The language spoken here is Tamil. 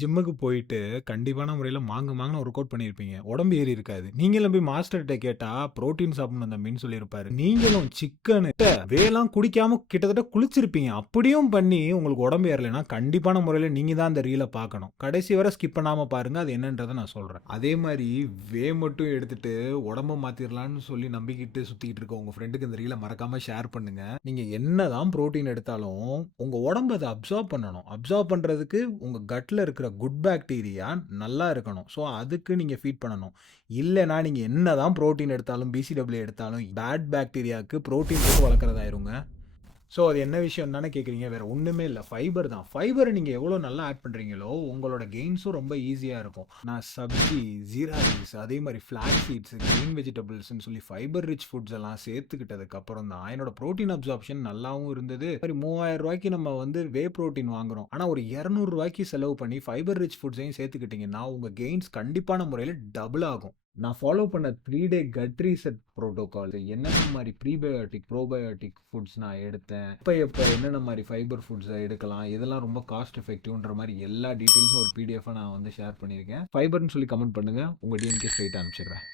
ஜிம்முக்கு போயிட்டு கண்டிப்பான முறையில மாங்குன்னு ஒர்க் அவுட் பண்ணியிருப்பீங்க. உடம்பு ஏறி இருக்காது. நீங்களும் போய் மாஸ்டர்ட்ட கேட்டா, புரோட்டீன் சாப்பிடணும் தம்பின்னு சொல்லியிருப்பாரு. நீங்களும் சிக்கனு, வேலாம் குடிக்காம கிட்டத்தட்ட குளிச்சிருப்பீங்க. அப்படியும் பண்ணி உங்களுக்கு உடம்பு ஏறலைன்னா, கண்டிப்பான முறையில நீங்க தான் அந்த ரீல பார்க்கணும். கடைசி வரை ஸ்கிப் பண்ணாம பாருங்க. அது என்னன்றத நான் சொல்றேன். அதே மாரி மட்டும் எடுத்துட்டு உடம்ப மாத்திரலாம்னு சொல்லி நம்பிக்கிட்டு சுத்திக்கிட்டு இருக்க உங்க ஃப்ரெண்டுக்கு இந்த ரீல மறக்காம ஷேர் பண்ணுங்க. நீங்க என்னதான் புரோட்டீன் எடுத்தாலும், உங்க உடம்பு அத அப்சார்ப் பண்ணணும். அப்சார்ப் பண்றதுக்கு உங்க கட்ல இருக்கிற குட் பாக்டீரியா நல்லா இருக்கணும். ஸோ அதுக்கு நீங்க ஃபீட் பண்ணணும். இல்லன்னா நீங்க என்னதான் புரோட்டீன் எடுத்தாலும், பிசிடபிள்யூ எடுத்தாலும் பேட் பாக்டீரியாவுக்கு புரோட்டீன் போட்டு வளர்க்கறதாயிருங்க. ஸோ அது என்ன விஷயம் தானே கேட்குறீங்க. வேற ஒன்றுமே இல்லை, ஃபைபர் தான். ஃபைபரை நீங்கள் எவ்வளோ நல்லா ஆட் பண்ணுறீங்களோ உங்களோட கெயின்ஸும் ரொம்ப ஈஸியாக இருக்கும். நான் சப்ஜி, ஜீரா ரைஸ், அதே மாதிரி ஃப்ளாக் சீட்ஸ், கிரீன் வெஜிடபிள்ஸ்னு சொல்லி ஃபைபர் ரிச் ஃபுட்ஸ் எல்லாம் சேர்த்துக்கிட்டதுக்கு அப்புறம் தான் என்னோட ப்ரோட்டீன் அப்சார்ப்ஷன் நல்லாவும் இருந்தது. மாதிரி 3000 ரூபாய்க்கு நம்ம வந்து வே ப்ரோட்டீன் வாங்குறோம். ஆனால் ஒரு 200 ரூபாய்க்கு செலவு பண்ணி ஃபைபர் ரிச் ஃபுட்ஸையும் சேர்த்துக்கிட்டீங்கன்னா உங்கள் கெயின்ஸ் கண்டிப்பான முறையில் டபுள் ஆகும். நான் ஃபாலோ பண்ண 3 டே கட் ரீசெட் ப்ரோட்டோகால் என்னென்ன மாதிரி ப்ரீபயோட்டிக் ப்ரோபயோட்டிக் ஃபுட்ஸ் நான் எடுத்தேன், எப்போ என்னென்ன மாதிரி ஃபைபர் ஃபுட்ஸை எடுக்கலாம், இதெல்லாம் ரொம்ப காஸ்ட் எஃபெக்டிவ்ன்ற மாதிரி எல்லா டீட்டெயில்ஸும் ஒரு பிடிஎஃபாக நான் வந்து ஷேர் பண்ணியிருக்கேன். ஃபைபர்னு சொல்லி கமெண்ட் பண்ணுங்கள், உங்கள் டிஎன்கே ஸ்ட்ரைட்டாக அனுப்பிச்சிடுறேன்.